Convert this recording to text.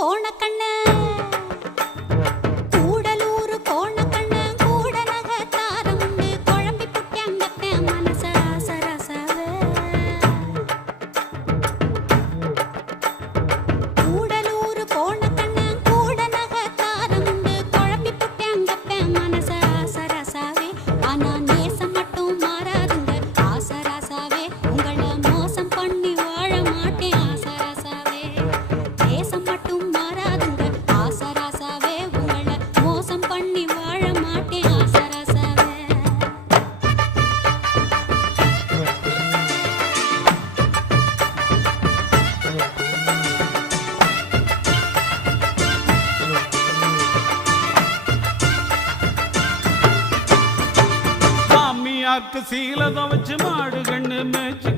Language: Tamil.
கோணக்கண்ணு கூடலூர் கோணக்கண்ணு கூட நகத்தாரமுண்டு குழம்பி புட்டியங்கத்த மனச ஆசரசவே கூடலூர் கோணக்கண்ணு கூட நகத்தாரமுண்டு குழம்பி புட்டியங்கத்த மனச ஆசரசவே ஆனா நேசம் மட்டும் மாறாதுங்க ஆசரசவே உங்கள மோசம் பண்ணி வாழ மாட்டேன் ஆசரசவே நேசம் மட்டும் மாறாதுங்க ஆசரசவே உங்கள மோசம் பண்ணி வாழ மாட்டேன் ஆசரசவே சாமியாக்கு சீலத வச்சு மாடு கண்ணு மேய்ச்சி